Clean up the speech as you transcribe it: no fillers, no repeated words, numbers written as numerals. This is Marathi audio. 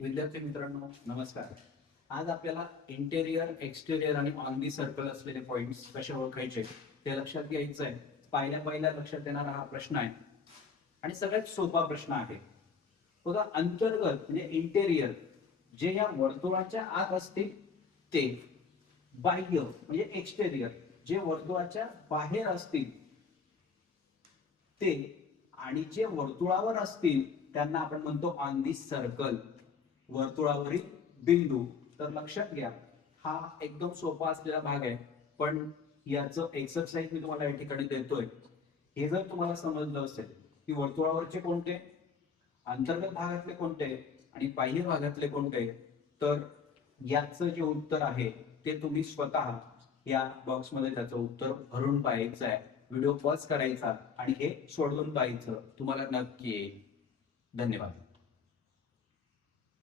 विद्यार्थी मित्रांनो नमस्कार. आज आपल्याला इंटेरियर, एक्सटेरियर आणि ऑन दी सर्कल असलेले पॉइंट्स कसे ओळखायचे ते लक्षात घ्यायचं आहे. पहिल्या लक्षात येणारा हा प्रश्न आहे आणि सगळ्यात सोपा प्रश्न आहे. बघा, अंतर्गत म्हणजे इंटेरियर जे या वर्तुळाच्या आत असतील ते, बाह्य म्हणजे एक्सटेरियर जे वर्तुळाच्या बाहेर असतील ते, आणि जे वर्तुळावर असतील त्यांना आपण म्हणतो ऑन दी सर्कल, वर्तुळावरील बिंदू. तर लक्षात घ्या, हा एकदम सोपा असलेला भाग आहे, पण याचं एक्सरसाइज मी तुम्हाला या ठिकाणी देतोय. हे जर तुम्हाला समजलं असेल की वर्तुळावरचे कोणते, अंतर्गत भागातले कोणते आणि बाह्य भागातले कोणते, तर याचं जे उत्तर आहे ते तुम्ही स्वतः या बॉक्समध्ये त्याचं उत्तर भरून पाहायचं आहे. व्हिडिओ पॉज करायचा आणि हे सोडवून पाहायचं, तुम्हाला नक्की येईल. धन्यवाद.